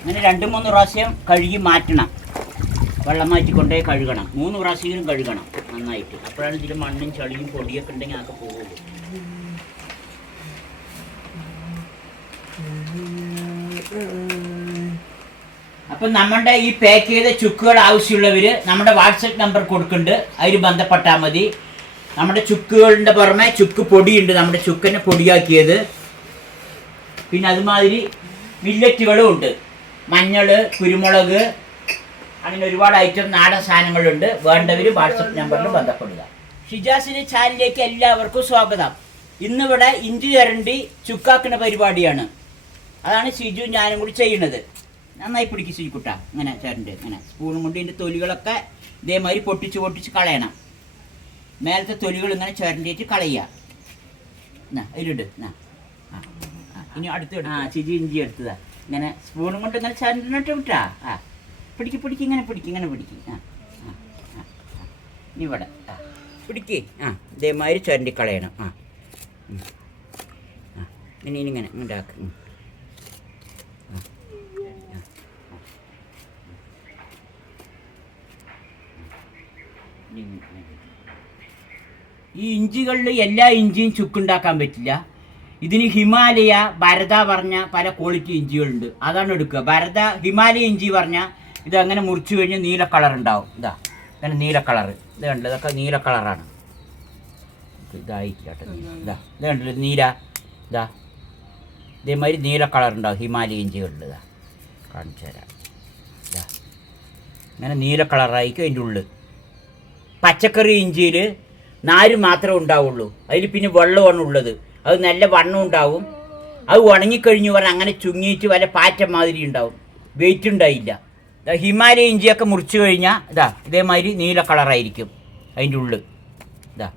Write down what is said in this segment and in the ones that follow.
അങ്ങനെ രണ്ട് മൂന്ന് പ്രാവശ്യം കഴുകി മാറ്റണം. വെള്ളം മാറ്റി കൊണ്ടേ കഴുകണം. മൂന്ന് പ്രാവശ്യമെങ്കിലും കഴുകണം നന്നായിട്ട്. അപ്പോഴാണ് ഇതിൽ മണ്ണും ചളിയും പൊടിയൊക്കെ ഉണ്ടെങ്കിൽ അതൊക്കെ പോകുള്ളൂ. അപ്പം നമ്മുടെ ഈ പാക്ക് ചെയ്ത ചുക്കുകൾ ആവശ്യമുള്ളവര് നമ്മുടെ വാട്സപ്പ് നമ്പർ കൊടുക്കുന്നുണ്ട്. അതിൽ ബന്ധപ്പെട്ടാൽ മതി. നമ്മുടെ ചുക്കുകളുടെ പുറമെ ചുക്ക് പൊടിയുണ്ട്. നമ്മുടെ ചുക്കനെ പൊടിയാക്കിയത്. പിന്നെ അതുമാതിരി മില്ലറ്റുകളും ഉണ്ട് മഞ്ഞൾ കുരുമുളക് അങ്ങനെ ഒരുപാട് ഐറ്റം നാടൻ സാധനങ്ങളുണ്ട്. വേണ്ടവർ വാട്സപ്പ് നമ്പറിൽ ബന്ധപ്പെടുക. ഷിജാസിന്റെ ചാനലിലേക്ക് എല്ലാവർക്കും സ്വാഗതം. ഇന്നിവിടെ ഇഞ്ചി ചരണ്ടി ചുക്കാക്കുന്ന പരിപാടിയാണ്. അതാണ് ഷിജു ഞാനും കൂടി ചെയ്യുന്നത്. നന്നായി പിടിക്കും സിജുക്കുട്ട ഇങ്ങനെ ചരണ്ട് ഇങ്ങനെ. സ്പൂണും കൊണ്ട് ഇതിന്റെ തൊലികളൊക്കെ ഇതേമാതിരി പൊട്ടിച്ച് പൊട്ടിച്ച് കളയണം. മേലത്തെ തൊലികൾ ഇങ്ങനെ ചരണ്ടിയിട്ട് കളയുക. എന്നാ അതിലുണ്ട് എന്നാ ആ, ഇനി അടുത്ത് ആ ചിജി ഇഞ്ചി എടുത്തതാ. ഇങ്ങനെ സ്പൂണും കൊണ്ട് ഇങ്ങനെ ചരണ്ടിട്ട് വിട്ടാ. ആ പിടിക്ക് പിടിക്ക് ഇങ്ങനെ പിടിക്ക് ഇങ്ങനെ പിടിക്ക്. ആ. ഇനി ഇവിടെ ആ പിടിക്ക്. ആ ഇതേമാതിരി ചരണ്ടി കളയണം ആ ആ ഇനി ഇങ്ങനെ ഉണ്ടാക്ക്. ഈ ഇഞ്ചികളിൽ എല്ലാ ഇഞ്ചിയും ചുക്കുണ്ടാക്കാൻ പറ്റില്ല. ഇതിന് ഹിമാലയ ഭരത പറഞ്ഞ പല ക്വാളിറ്റി ഇഞ്ചികളുണ്ട്. അതാണ് എടുക്കുക. ഭരത ഹിമാലയ ഇഞ്ചി പറഞ്ഞ ഇത് അങ്ങനെ മുറിച്ചു കഴിഞ്ഞാൽ നീല കളർ ഉണ്ടാവും. ഇതാ അങ്ങനെ നീല കളർ ഇത് കണ്ടത് ഇതൊക്കെ നീല കളറാണ് ഇതായി കേട്ടോ. ഇതാ ഇത് കണ്ടില്ല നീല. ഇതാ ഇതേമാതിരി നീല കളർ ഉണ്ടാവും ഹിമാലയ ഇഞ്ചികളിൽ ഇതാ കാണിച്ചു തരാം. ഇതാ അങ്ങനെ നീല കളറായിരിക്കും അതിന്റെ ഉള്ളിൽ പച്ചക്കറി ഇഞ്ചിയിൽ നാര് മാത്രമേ ഉണ്ടാവുള്ളൂ. അതിൽ പിന്നെ വെള്ളമാണ് ഉള്ളത്. അത് നല്ല വണ്ണം ഉണ്ടാവും. അത് ഉണങ്ങിക്കഴിഞ്ഞു പറഞ്ഞാൽ അങ്ങനെ ചുങ്ങിയിട്ട് വല്ല പാറ്റ മാതിരി ഉണ്ടാവും. വെയിറ്റ് ഉണ്ടായില്ല. ഹിമാലയ ഇഞ്ചിയൊക്കെ മുറിച്ചു കഴിഞ്ഞാൽ ഇതാ ഇതേമാതിരി നീല കളറായിരിക്കും അതിന്റെ ഉള്ളിൽ ഇതാ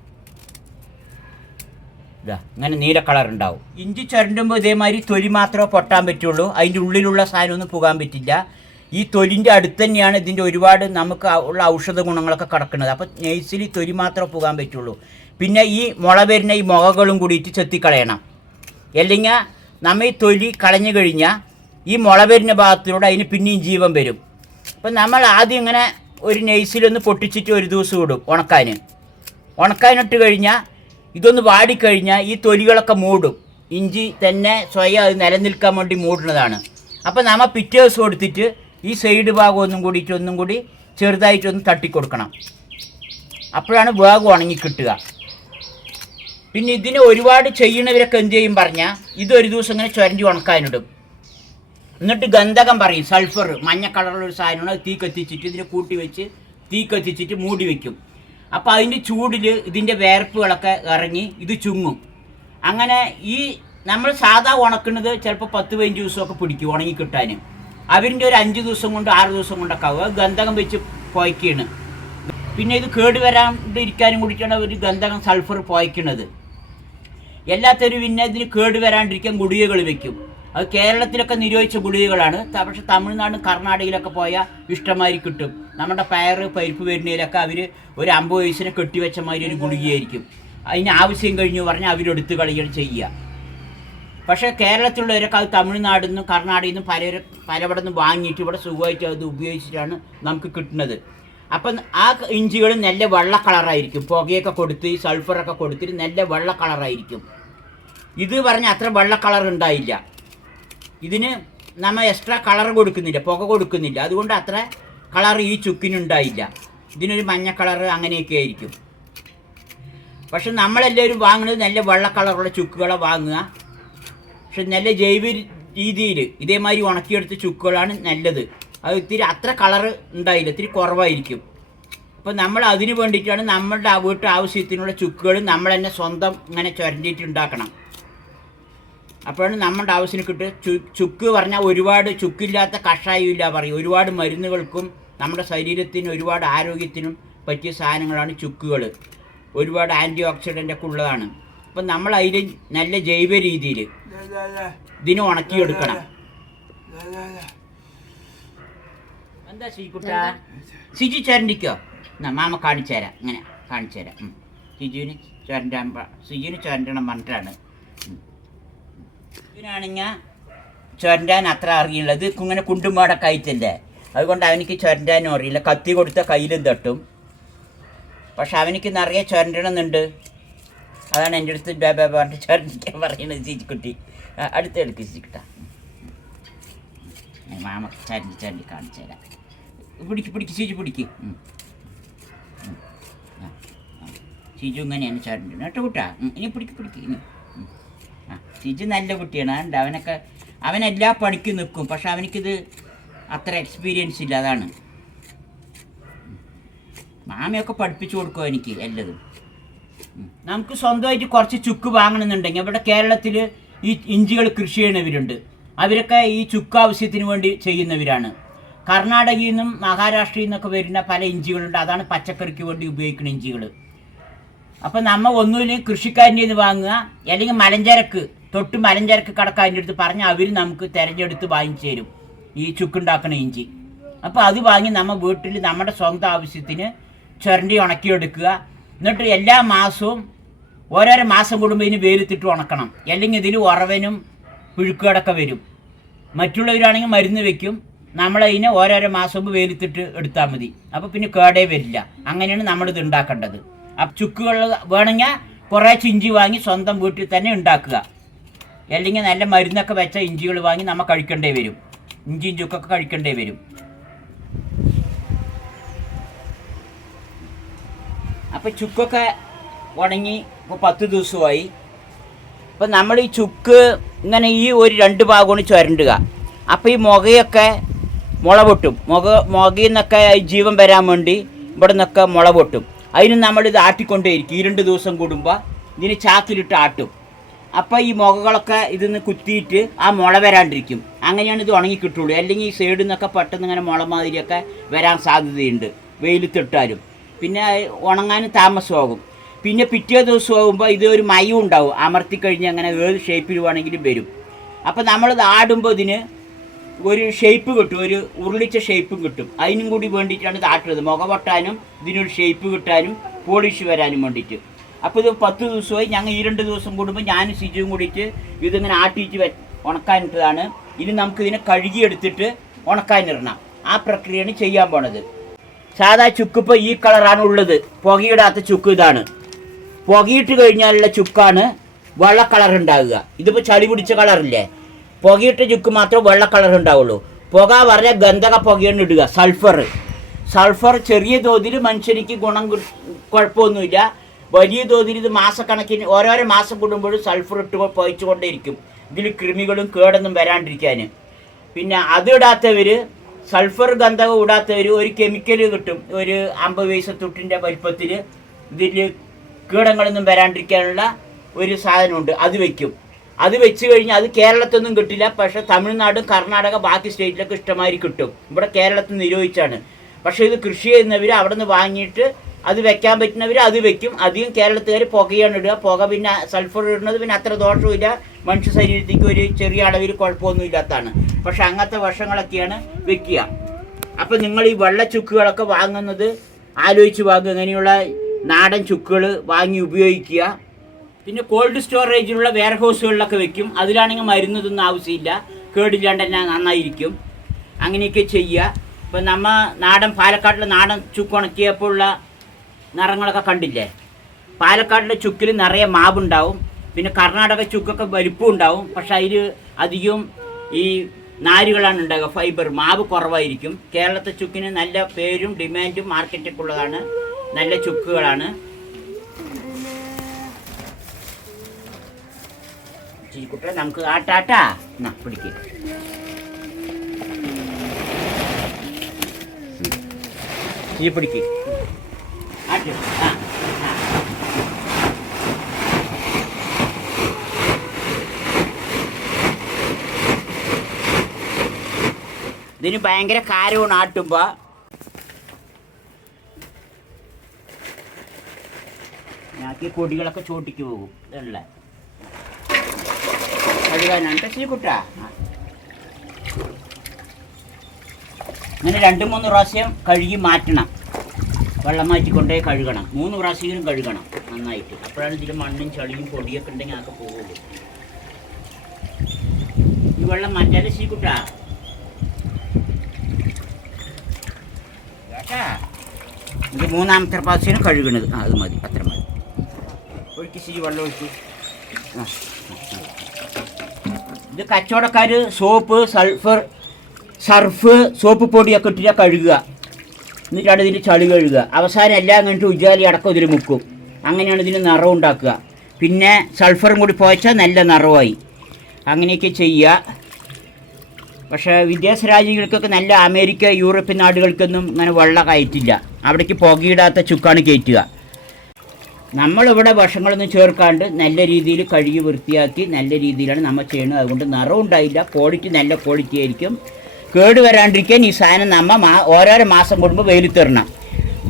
ഇതാ ഇങ്ങനെ നീല കളർ ഉണ്ടാവും. ഇഞ്ചി ചുരണ്ടുമ്പോൾ ഇതേമാതിരി തൊലി മാത്രമേ പൊട്ടാൻ പറ്റുള്ളൂ. അതിന്റെ ഉള്ളിലുള്ള സാധനമൊന്നും പോകാൻ പറ്റില്ല. ഈ തൊലിന്റെ അടുത്ത് തന്നെയാണ് ഇതിന്റെ ഒരുപാട് നമുക്ക് ഉള്ള ഔഷധ ഗുണങ്ങളൊക്കെ കിടക്കുന്നത്. അപ്പോൾ നെയ്സിൽ തൊലി മാത്രമേ പോകാൻ പറ്റുള്ളൂ. പിന്നെ ഈ മുള വരുന്ന ഈ മുളകളും കൂടിയിട്ട് ചെത്തിക്കളയണം. അല്ലെങ്കിൽ നമ്മൾ ഈ തൊലി കളഞ്ഞു കഴിഞ്ഞാൽ ഈ മുള വരുന്ന ഭാഗത്തിലൂടെ അതിന് പിന്നെയും ജീവൻ വരും. അപ്പം നമ്മൾ ആദ്യം ഇങ്ങനെ ഒരു നെയ്സിലൊന്ന് പൊട്ടിച്ചിട്ട് ഒരു ദിവസം ഇടും ഉണക്കാൻ ഉണക്കാനിട്ട് കഴിഞ്ഞാൽ ഇതൊന്ന് വാടിക്കഴിഞ്ഞാൽ ഈ തൊലികളൊക്കെ മൂടും. ഇഞ്ചി തന്നെ സ്വയം അത് നിലനിൽക്കാൻ വേണ്ടി മൂടുന്നതാണ്. അപ്പോൾ നമ്മൾ പിറ്റേ ദിവസം എടുത്തിട്ട് ഈ സൈഡ് ഭാഗം ഒന്നും കൂടിയിട്ട് ഒന്നും കൂടി ചെറുതായിട്ടൊന്ന് തട്ടിക്കൊടുക്കണം. അപ്പോഴാണ് വേഗം ഉണങ്ങി കിട്ടുക. പിന്നെ ഇതിനെ ഒരുപാട് ചെയ്യണവരൊക്കെ എന്ത് ചെയ്യും പറഞ്ഞാൽ ഇതൊരു ദിവസം ഇങ്ങനെ ചുരണ്ടി ഉണക്കാനിടും. എന്നിട്ട് ഗന്ധകം പറയും സൾഫർ മഞ്ഞ കളറുള്ളൊരു സാധനമാണ് തീ കത്തിച്ചിട്ട് ഇതിനെ കൂട്ടി വെച്ച് തീ കത്തിച്ചിട്ട് മൂടി വെക്കും. അപ്പോൾ അതിന്റെ ചൂടിൽ ഇതിന്റെ വേർപ്പുകളൊക്കെ ഇറങ്ങി ഇത് ചുങ്ങും. അങ്ങനെ ഈ നമ്മൾ സാധാ ഉണക്കുന്നത് ചിലപ്പോൾ പത്ത് പതിനഞ്ച് ദിവസമൊക്കെ പിടിക്കും ഉണങ്ങി കിട്ടാൻ അവരിന്റെ ഒരു അഞ്ച് ദിവസം കൊണ്ട് ആറ് ദിവസം കൊണ്ടൊക്കെ ആവുക ഗന്ധകം വെച്ച് പോയ്ക്കാണ് പിന്നെ ഇത് കേടുവരാണ്ടിരിക്കാനും കൂടിയിട്ടാണ് അവർ ഗന്ധകം സൾഫർ പോയ്ക്കുന്നത് എല്ലാത്തരും പിന്നെ ഇതിന് കേട് വരാണ്ടിരിക്കാൻ ഗുളികകൾ വെക്കും. അത് കേരളത്തിലൊക്കെ നിരോധിച്ച ഗുളികകളാണ്. പക്ഷെ തമിഴ്നാടും കർണാടകയിലൊക്കെ പോയാൽ ഇഷ്ടമാതിരി കിട്ടും. നമ്മുടെ പയറ് പരിപ്പ് വരുന്നതിലൊക്കെ അവർ ഒരു അമ്പത് വയസ്സിനെ കെട്ടിവെച്ച മാതിരി ഒരു ഗുളികയായിരിക്കും. അതിന് ആവശ്യം കഴിഞ്ഞു പറഞ്ഞാൽ അവരെടുത്ത് കളികൾ ചെയ്യുക. പക്ഷേ കേരളത്തിലുള്ളവരൊക്കെ അത് തമിഴ്നാടിൽ നിന്നും കർണാടകയിൽ നിന്നും പല പലവിടെ നിന്ന് വാങ്ങിയിട്ട് ഇവിടെ സുഖമായിട്ട് അത് ഉപയോഗിച്ചിട്ടാണ് നമുക്ക് കിട്ടുന്നത്. അപ്പം ആ ഇഞ്ചികൾ നല്ല വെള്ള കളറായിരിക്കും. പുകയൊക്കെ കൊടുത്ത് സൾഫറൊക്കെ കൊടുത്തിട്ട് നല്ല വെള്ള കളറായിരിക്കും. ഇത് പറഞ്ഞ അത്ര വെള്ള കളർ ഉണ്ടായില്ല. ഇതിന് നമ്മൾ എക്സ്ട്രാ കളർ കൊടുക്കുന്നില്ല പുക കൊടുക്കുന്നില്ല. അതുകൊണ്ട് അത്ര കളർ ഈ ചുക്കിനുണ്ടായില്ല. ഇതിനൊരു മഞ്ഞ കളർ അങ്ങനെയൊക്കെ ആയിരിക്കും. പക്ഷെ നമ്മളെല്ലാവരും വാങ്ങുന്നത് നല്ല വെള്ള കളറുള്ള ചുക്കുകളെ വാങ്ങുക. പക്ഷെ നല്ല ജൈവ രീതിയിൽ ഇതേമാതിരി ഉണക്കിയെടുത്ത ചുക്കുകളാണ് നല്ലത്. അത് ഇത്തിരി അത്ര കളറ് ഉണ്ടായില്ല ഇത്തിരി കുറവായിരിക്കും. അപ്പോൾ നമ്മൾ അതിന് വേണ്ടിയിട്ടാണ് നമ്മളുടെ വീട്ടു ആവശ്യത്തിനുള്ള ചുക്കുകൾ നമ്മൾ തന്നെ സ്വന്തം ഇങ്ങനെ ചുരണ്ടിയിട്ട് ഉണ്ടാക്കണം. അപ്പോഴാണ് നമ്മളുടെ ആവശ്യത്തിന് കിട്ടുക. ചു ചുക്ക് പറഞ്ഞാൽ ഒരുപാട് ചുക്കില്ലാത്ത കഷായം ഇല്ല പറയും. ഒരുപാട് മരുന്നുകൾക്കും നമ്മുടെ ശരീരത്തിന് ഒരുപാട് ആരോഗ്യത്തിനും പറ്റിയ സാധനങ്ങളാണ് ചുക്കുകൾ. ഒരുപാട് ആന്റി ഓക്സിഡന്റ് ഒക്കെ ഉള്ളതാണ്. അപ്പം നമ്മൾ അതിൽ നല്ല ജൈവ രീതിയിൽ ഇതിനെ ഉണക്കിയെടുക്കണം. എന്താ ശ്രീകുട്ട സിജി ചരണ്ടിക്കോ എന്നാ മാമ കാണിച്ചു തരാം ഇങ്ങനെ കാണിച്ചു തരാം. സിജുവിന് ചരണ്ടാൻ സിജുവിന് ചരണ്ടണം പറഞ്ഞിട്ടാണ് സിജുവിനാണെങ്കിൽ ചുരണ്ടാൻ അത്ര അറിയുള്ളത്. ഇങ്ങനെ കുണ്ടുമാടൊക്കെ ആയിട്ടല്ലേ? അതുകൊണ്ട് അവനിക്ക് ചുരണ്ടാനും അറിയില്ല. കത്തി കൊടുത്ത കയ്യിലും തട്ടും. പക്ഷെ അവനിക്ക് നിറയെ ചുരണ്ടണമെന്നുണ്ട് അതാണ് എന്റെ അടുത്ത് ബേ ബേ പറഞ്ഞിട്ട് ചുരണ്ടിക്കാൻ പറയുന്നത് ചീച്ചിക്കുട്ടി ആ, അടുത്ത് എടുക്ക് ചീച്ചിക്കിട്ട മാമ ചരണ്ടി ചരണ്ടി കാണിച്ചു തരാം പിടിക്ക് പിടിക്ക് ചീച്ചു പിടിക്ക്. ചീച്ചു ഇങ്ങനെയാണ് ചേട്ടന്റെ കേട്ടോ കുട്ടാ. ഇനി പിടിക്ക് പിടിക്ക് ഇനി. ആ ചീച്ചു നല്ല കുട്ടിയാണ്. അതുകൊണ്ട് അവനൊക്കെ അവൻ എല്ലാ പണിക്കും നിൽക്കും പക്ഷെ അവനിക്കിത് അത്ര എക്സ്പീരിയൻസ് ഇല്ല. അതാണ്. മാമയൊക്കെ പഠിപ്പിച്ചു കൊടുക്കും എനിക്ക് എല്ലതും. നമുക്ക് സ്വന്തമായിട്ട് കുറച്ച് ചുക്ക് വാങ്ങണമെന്നുണ്ടെങ്കിൽ ഇവിടെ കേരളത്തിൽ ഈ ഇഞ്ചികൾ കൃഷി ചെയ്യുന്നവരുണ്ട്. അവരൊക്കെ ഈ ചുക്ക് ആവശ്യത്തിന് വേണ്ടി ചെയ്യുന്നവരാണ്. കർണാടകയിൽ നിന്നും മഹാരാഷ്ട്രയിൽ നിന്നൊക്കെ വരുന്ന പല ഇഞ്ചികളുണ്ട്. അതാണ് പച്ചക്കറിക്ക് വേണ്ടി ഉപയോഗിക്കുന്ന ഇഞ്ചികൾ അപ്പം നമ്മൾ ഒന്നുമില്ലെങ്കിൽ കൃഷിക്കാരന്റെ ഇത് വാങ്ങുക. അല്ലെങ്കിൽ മലഞ്ചരക്ക് തൊട്ട് മലഞ്ചരക്ക് കടക്കാരന്റെ അടുത്ത് പറഞ്ഞാൽ അവർ നമുക്ക് തിരഞ്ഞെടുത്ത് വാങ്ങിച്ചു തരും. ഈ ചുക്കുണ്ടാക്കുന്ന ഇഞ്ചി. അപ്പോൾ അത് വാങ്ങി നമ്മൾ വീട്ടിൽ നമ്മുടെ സ്വന്തം ആവശ്യത്തിന് ചുരണ്ടി ഉണക്കിയെടുക്കുക. എന്നിട്ട് എല്ലാ മാസവും ഓരോരോ മാസം കൂടുമ്പോൾ ഇതിന് വെയിലത്തിട്ട് ഉണക്കണം. അല്ലെങ്കിൽ ഇതിൽ ഉറവനും പുഴുക്കുകളൊക്കെ വരും. മറ്റുള്ളവരാണെങ്കിൽ മരുന്ന് വെക്കും. നമ്മളതിനെ ഓരോരോ മാസം വെയിലത്തിട്ട് എടുത്താൽ മതി. അപ്പോൾ പിന്നെ കേടേ വരില്ല. അങ്ങനെയാണ് നമ്മളിത് ഉണ്ടാക്കേണ്ടത്. അപ്പം ചുക്കുകൾ വേണമെങ്കിൽ കുറേ ചിഞ്ചി വാങ്ങി സ്വന്തം വീട്ടിൽ തന്നെ ഉണ്ടാക്കുക. അല്ലെങ്കിൽ നല്ല മരുന്നൊക്കെ വെച്ച ഇഞ്ചികൾ വാങ്ങി നമ്മൾ കഴിക്കേണ്ടേ വരും. ഇഞ്ചി ചുക്കൊക്കെ കഴിക്കേണ്ടേ വരും. അപ്പം ചുക്കൊക്കെ ഉണങ്ങി ഇപ്പോൾ പത്ത് ദിവസമായി. അപ്പോൾ നമ്മൾ ഈ ചുക്ക് ഇങ്ങനെ ഈ ഒരു രണ്ട് ഭാഗമാണ് ചുരണ്ടുക. അപ്പോൾ ഈ മുഖയൊക്കെ മുള പൊട്ടും മുഖ മുഖയിൽ നിന്നൊക്കെ ജീവൻ വരാൻ വേണ്ടി ഇവിടെ നിന്നൊക്കെ മുള പൊട്ടും അതിന് നമ്മളിത് ആട്ടിക്കൊണ്ടേയിരിക്കും. ഈ രണ്ട് ദിവസം കൂടുമ്പോൾ ഇതിന് ചാക്കിലിട്ട് ആട്ടും. അപ്പോൾ ഈ മുഖകളൊക്കെ ഇതിന്ന് കുത്തിയിട്ട് ആ മുള വരാണ്ടിരിക്കും. അങ്ങനെയാണ് ഇത് ഉണങ്ങി കിട്ടുള്ളൂ. അല്ലെങ്കിൽ ഈ സൈഡിൽ നിന്നൊക്കെ പെട്ടെന്ന് ഇങ്ങനെ മുള മാതിരിയൊക്കെ വരാൻ സാധ്യതയുണ്ട്. വെയിലത്തിട്ടാലും പിന്നെ ഉണങ്ങാൻ താമസമാകും. പിന്നെ പിറ്റേ ദിവസം ആകുമ്പോൾ ഇത് ഒരു മയം ഉണ്ടാവും. അമർത്തി കഴിഞ്ഞ് അങ്ങനെ ഏത് ഷേപ്പിൽ വേണമെങ്കിലും വരും. അപ്പോൾ നമ്മളിത് ആടുമ്പോൾ ഇതിന് ഒരു ഷേപ്പ് കിട്ടും ഒരു ഉരുളിച്ച ഷേപ്പും കിട്ടും. അതിനും കൂടി വേണ്ടിയിട്ടാണ് ഇത് ആട്ടുന്നത് മുഖ ഇതിനൊരു ഷേപ്പ് കിട്ടാനും പോളിഷ് വരാനും വേണ്ടിയിട്ട്. അപ്പോൾ ഇത് പത്ത് ദിവസമായി ഞങ്ങൾ ഈ രണ്ട് ദിവസം കൂടുമ്പോൾ ഞാനും സിജുവും കൂടിയിട്ട് ഇതിങ്ങനെ ആട്ടിയിട്ട് വെ ഉണക്കാനിട്ടതാണ്. ഇനി നമുക്ക് ഇതിനെ കഴുകിയെടുത്തിട്ട് ഉണക്കാനിടണം. ആ പ്രക്രിയയാണ് ചെയ്യാൻ പോണത്. സാധാ ചുക്ക് ഇപ്പോൾ ഈ കളറാണ് ഉള്ളത്. പുകയിടാത്ത ചുക്ക് ഇതാണ്. പുകയിട്ട് കഴിഞ്ഞാലുള്ള ചുക്കാണ് വെള്ള കളർ ഉണ്ടാകുക ഇതിപ്പോൾ ചളി പിടിച്ച കളറില്ലേ? പുകയിട്ട ചുക്ക് മാത്രമേ വെള്ള കളർ ഉണ്ടാവുള്ളൂ. പുക വളരെ ഗന്ധക പുകയാണ് ഇടുക സൾഫർ സൾഫർ ചെറിയ തോതിൽ മനുഷ്യനിക്ക് ഗുണം കുഴപ്പമൊന്നുമില്ല. വലിയ തോതിൽ ഇത് മാസക്കണക്കിന് ഓരോരോ മാസം കൂടുമ്പോഴും സൾഫർ ഇട്ട് പോയിച്ചുകൊണ്ടേയിരിക്കും ഇതിൽ കൃമികളും കേടൊന്നും വരാണ്ടിരിക്കാൻ പിന്നെ അത് ഇടാത്തവർ സൾഫർ ഗന്ധകം ഇടാത്തവർ ഒരു കെമിക്കൽ കിട്ടും. ഒരു അമ്പത് പൈസ തൊട്ടിന്റെ വലിപ്പത്തിൽ ഇതിൽ കീടങ്ങളൊന്നും വരാണ്ടിരിക്കാനുള്ള ഒരു സാധനമുണ്ട്. അത് വെക്കും. അത് വെച്ച് കഴിഞ്ഞാൽ അത് കേരളത്തൊന്നും കിട്ടില്ല. പക്ഷെ തമിഴ്നാടും കർണാടക ബാക്കി സ്റ്റേറ്റിലൊക്കെ ഇഷ്ടമായി കിട്ടും. ഇവിടെ കേരളത്തിൽ നിരോധിച്ചാണ്. പക്ഷേ ഇത് കൃഷി ചെയ്യുന്നവർ അവിടെ നിന്ന് വാങ്ങിയിട്ട് അത് വെക്കാൻ പറ്റുന്നവർ അത് വെക്കും. അധികം കേരളത്തുകാർ പുകയാണ് ഇടുക. പുക പിന്നെ സൾഫർ ഇടുന്നത് പിന്നെ അത്ര ദോഷമില്ല മനുഷ്യ ശരീരത്തേക്ക് ഒരു ചെറിയ അളവിൽ കുഴപ്പമൊന്നും ഇല്ലാത്തതാണ് പക്ഷെ അങ്ങനത്തെ വർഷങ്ങളൊക്കെയാണ് വെക്കുക. അപ്പം നിങ്ങൾ ഈ വെള്ള ചുക്കുകളൊക്കെ വാങ്ങുന്നത് ആലോചിച്ച് വാങ്ങുക. ഇങ്ങനെയുള്ള നാടൻ ചുക്കുകൾ വാങ്ങി ഉപയോഗിക്കുക. പിന്നെ കോൾഡ് സ്റ്റോറേജിലുള്ള വെയർ ഹൗസുകളിലൊക്കെ വെക്കും. അതിലാണെങ്കിൽ മരുന്നതൊന്നും ആവശ്യമില്ല. കേടില്ലാണ്ട് തന്നെ നന്നായിരിക്കും. അങ്ങനെയൊക്കെ ചെയ്യുക. ഇപ്പം നമ്മ നാടൻ പാലക്കാട്ടിലെ നാടൻ ചുക്ക് ഉണക്കിയപ്പോഴുള്ള നിറങ്ങളൊക്കെ കണ്ടില്ലേ? പാലക്കാട്ടിലെ ചുക്കിൽ നിറയെ മാവുണ്ടാവും. പിന്നെ കർണാടക ചുക്കൊക്കെ വലിപ്പം ഉണ്ടാവും. പക്ഷെ അതിൽ അധികം ഈ നാരുകളാണ് ഉണ്ടാകുക ഫൈബർ മാവ് കുറവായിരിക്കും. കേരളത്തെ ചുക്കിന് നല്ല പേരും ഡിമാൻഡും മാർക്കറ്റൊക്കെ ഉള്ളതാണ്. നല്ല ചുക്കുകളാണ്. ചിരിക്കുട്ടെ നമുക്ക് ആട്ടാട്ടാ. എന്നാ പിടിക്ക്. ഈ പിടിക്ക്. ആട്ട്. ഇതിന് ഭയങ്കര കാര്യമാണ് ആട്ടുമ്പോ. ഞാൻ കൊടികളൊക്കെ ചോട്ടിക്ക് പോകും. ഇതല്ല? കഴുകാനാണ് ശ്രീകുട്ടാ അങ്ങനെ രണ്ട് മൂന്ന് പ്രാവശ്യം കഴുകി മാറ്റണം. വെള്ളം മാറ്റിക്കൊണ്ടേ കഴുകണം. മൂന്ന് പ്രാവശ്യമെങ്കിലും കഴുകണം നന്നായിട്ട്. അപ്പോഴാണ് ഇതിൽ മണ്ണും ചളിയും പൊടിയൊക്കെ ഉണ്ടെങ്കിൽ അതൊക്കെ പോകുള്ളൂ. ഈ വെള്ളം മാറ്റാതെ ശീക്കുട്ടാ കേട്ടാ. ഇത് മൂന്നാമത്തെ പ്രാവശ്യം കഴുകണത്. ആ അത് മതി. അത്ര മതി. ഒഴിക്ക് വെള്ളം ഒഴിച്ച് ആ. ഇത് കച്ചവടക്കാർ സോപ്പ് സൾഫർ സർഫ് സോപ്പ് പൊടിയൊക്കെ ഇട്ടിട്ട് കഴുകുക. എന്നിട്ടാണ് ഇതിന്റെ ചളി കഴുകുക. അവസാനം എല്ലാം കഴിഞ്ഞിട്ട് ഉജ്ജാലി അടക്കം ഇതിൽ മുക്കും. അങ്ങനെയാണ് ഇതിന് നിറം ഉണ്ടാക്കുക. പിന്നെ സൾഫറും കൂടി പോയച്ചാൽ നല്ല നിറവായി. അങ്ങനെയൊക്കെ ചെയ്യുക പക്ഷേ വിദേശ രാജ്യങ്ങൾക്കൊക്കെ നല്ല അമേരിക്ക യൂറോപ്യൻ നാടുകൾക്കൊന്നും അങ്ങനെ വെള്ളം കയറ്റില്ല. അവിടേക്ക് പുകയിടാത്ത ചുക്കാണ് കയറ്റുക. നമ്മളിവിടെ വശങ്ങളൊന്നും ചേർക്കാണ്ട് നല്ല രീതിയിൽ കഴുകി വൃത്തിയാക്കി നല്ല രീതിയിലാണ് നമ്മൾ ചെയ്യുന്നത് അതുകൊണ്ട് നിറം ഉണ്ടായില്ല. ക്വാളിറ്റി നല്ല ക്വാളിറ്റി ആയിരിക്കും. കേട് വരാണ്ടിരിക്കാൻ ഈ സാധനം നമ്മൾ മാ ഓരോരോ മാസം കൊടുമ്പോൾ വെയിൽ തരണം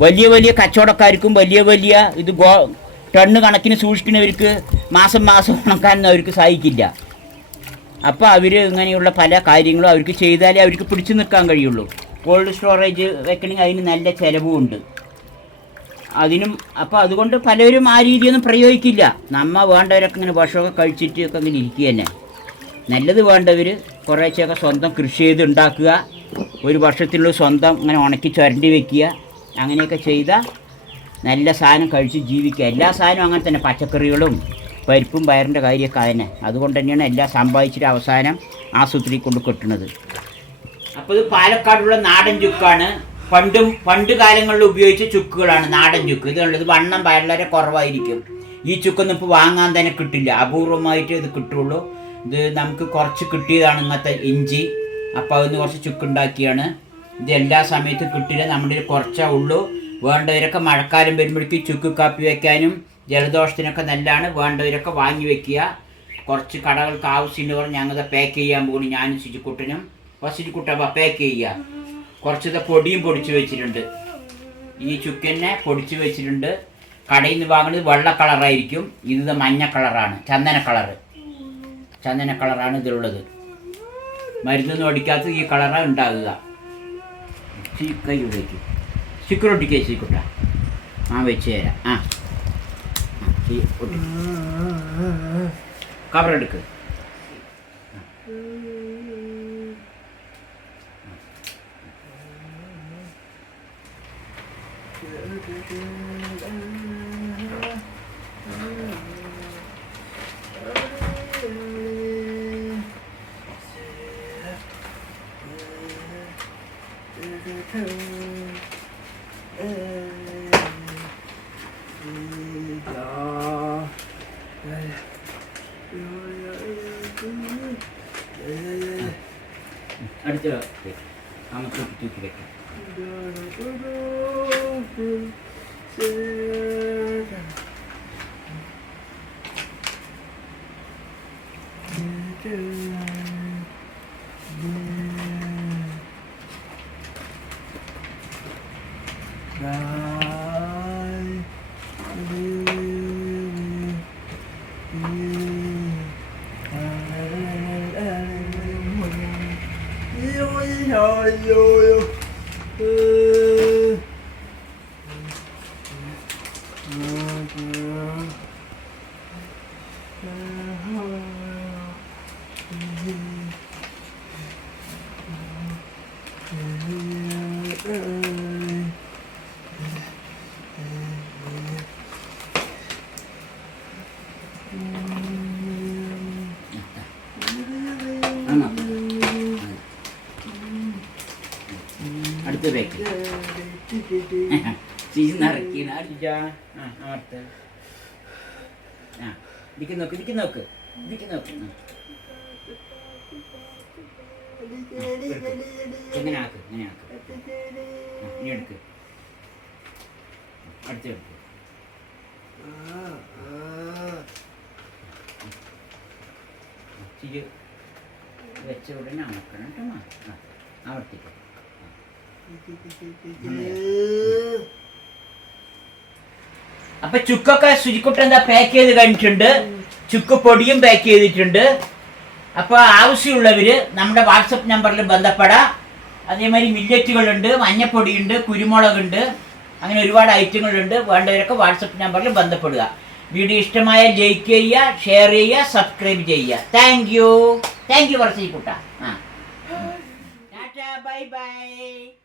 വലിയ വലിയ കച്ചവടക്കാർക്കും വലിയ വലിയ ഇത് ഗോ ടണ്ണ് കണക്കിന് സൂക്ഷിക്കുന്നവർക്ക് മാസം മാസം ഉണക്കാനൊന്നും അവർക്ക് സഹായിക്കില്ല. അപ്പോൾ അവർ ഇങ്ങനെയുള്ള പല കാര്യങ്ങളും അവർക്ക് ചെയ്താലേ അവർക്ക് പിടിച്ചു നിൽക്കാൻ കഴിയുള്ളൂ. കോൾഡ് സ്റ്റോറേജ് വെക്കണമെങ്കിൽ അതിന് നല്ല ചിലവുമുണ്ട്. അതിനും അപ്പോൾ അതുകൊണ്ട് പലരും ആ രീതിയൊന്നും പ്രയോഗിക്കില്ല. നമ്മ വേണ്ടവരൊക്കെ ഇങ്ങനെ ഭക്ഷണമൊക്കെ കഴിച്ചിട്ട് ഒക്കെ ഇങ്ങനെ ഇരിക്കുക തന്നെ. നല്ലത് വേണ്ടവർ കുറേശ്ശെയൊക്കെ സ്വന്തം കൃഷി ചെയ്ത് ഉണ്ടാക്കുക. ഒരു വർഷത്തിനുള്ളിൽ സ്വന്തം ഇങ്ങനെ ഉണക്കി ചുരണ്ടി വെക്കുക. അങ്ങനെയൊക്കെ ചെയ്താൽ നല്ല സാധനം കഴിച്ച് ജീവിക്കുക. എല്ലാ സാധനവും അങ്ങനെ തന്നെ. പച്ചക്കറികളും പരിപ്പും പയറിന്റെ കാര്യമൊക്കെ തന്നെ അതുകൊണ്ട് തന്നെയാണ് എല്ലാം സമ്പാദിച്ചിട്ട് അവസാനം ആശുപത്രി കൊണ്ട് കെട്ടുന്നത് അപ്പോൾ ഇത് പാലക്കാടുള്ള നാടൻ ചുക്കാണ്. പണ്ടും പണ്ട് കാലങ്ങളിൽ ഉപയോഗിച്ച ചുക്കുകളാണ് നാടൻ ചുക്ക്. ഇതുള്ളത് വണ്ണം വളരെ കുറവായിരിക്കും. ഈ ചുക്കൊന്നും ഇപ്പോൾ വാങ്ങാൻ തന്നെ കിട്ടില്ല. അപൂർവമായിട്ട് ഇത് കിട്ടുള്ളൂ. ഇത് നമുക്ക് കുറച്ച് കിട്ടിയതാണ് ഇങ്ങനത്തെ ഇഞ്ചി. അപ്പോൾ അതിന് കുറച്ച് ചുക്കുണ്ടാക്കിയാണ്. ഇത് എല്ലാ സമയത്തും കിട്ടില്ല. നമ്മുടെ കുറച്ചേ ഉള്ളൂ. വേണ്ടവരൊക്കെ മഴക്കാലം വരുമ്പോഴേക്ക് ചുക്ക് കാപ്പി വയ്ക്കാനും ജലദോഷത്തിനൊക്കെ നല്ലതാണ്. വേണ്ടവരൊക്കെ വാങ്ങി വെക്കുക. കുറച്ച് കടകൾക്ക് ആവശ്യമുള്ളവർ ഞങ്ങൾ പാക്ക് ചെയ്യാൻ പോകുന്നു ഞാനും ശുചിക്കുട്ടനും അപ്പോൾ ശുചിക്കുട്ട പാക്ക് ചെയ്യുക. കുറച്ചത് പൊടിയും പൊടിച്ചു വെച്ചിട്ടുണ്ട്. ഈ ചുക്കനെ പൊടിച്ചു വെച്ചിട്ടുണ്ട്. കടയിൽ നിന്ന് വാങ്ങുന്നത് വെള്ള കളറായിരിക്കും. ഇത് മഞ്ഞ കളറാണ്. ചന്ദന കളറ്. ചന്ദന കളറാണ് ഇതിലുള്ളത്. മരുന്നൊന്നും അടിക്കാത്ത ഈ കളറാണ് ഉണ്ടാകുക. കൈ ഉപയോഗിക്കും സിക്യൂരിറ്റിക്ക് ശരിക്കുട്ട ആ വെച്ച് തരാം. ആ. 알았죠? 네. 아마 또 붙이겠다. 음. അടുത്ത ബാക്ക് ചീസ് നിറക്കി അടിച്ചാ. ആ അടുത്ത. ആ. ഇരിക്ക് നോക്ക് ഇരിക്ക് നോക്ക് ഇരിക്ക് നോക്ക്. ഇങ്ങനെ ആക്ക് ഇങ്ങനെ ആക്ക് ഇനി എടുക്ക് അടുത്ത എടുക്ക് ഇച്ചിരി വെച്ച ഉടനെ അമക്കണം കേട്ടോ ആ ആവർത്തിക്കാം അപ്പൊ ചുക്കൊക്കെ ശുചിക്കുട്ട എന്താ പാക്ക് ചെയ്ത് കഴിഞ്ഞിട്ടുണ്ട് ചുക്ക് പൊടിയും പാക്ക് ചെയ്തിട്ടുണ്ട്. അപ്പോൾ ആവശ്യമുള്ളവര് നമ്മുടെ വാട്സപ്പ് നമ്പറിൽ ബന്ധപ്പെടാം. അതേമാതിരി മില്ലറ്റുകളുണ്ട് മഞ്ഞപ്പൊടിയുണ്ട് കുരുമുളകുണ്ട് അങ്ങനെ ഒരുപാട് ഐറ്റങ്ങളുണ്ട് വേണ്ടവരൊക്കെ വാട്സപ്പ് നമ്പറിൽ ബന്ധപ്പെടുക. വീഡിയോ ഇഷ്ടമായ ലൈക്ക് ചെയ്യുക ഷെയർ ചെയ്യുക സബ്സ്ക്രൈബ് ചെയ്യുക. താങ്ക് യു താങ്ക് യു പറഞ്ഞ ആ. Tata bye bye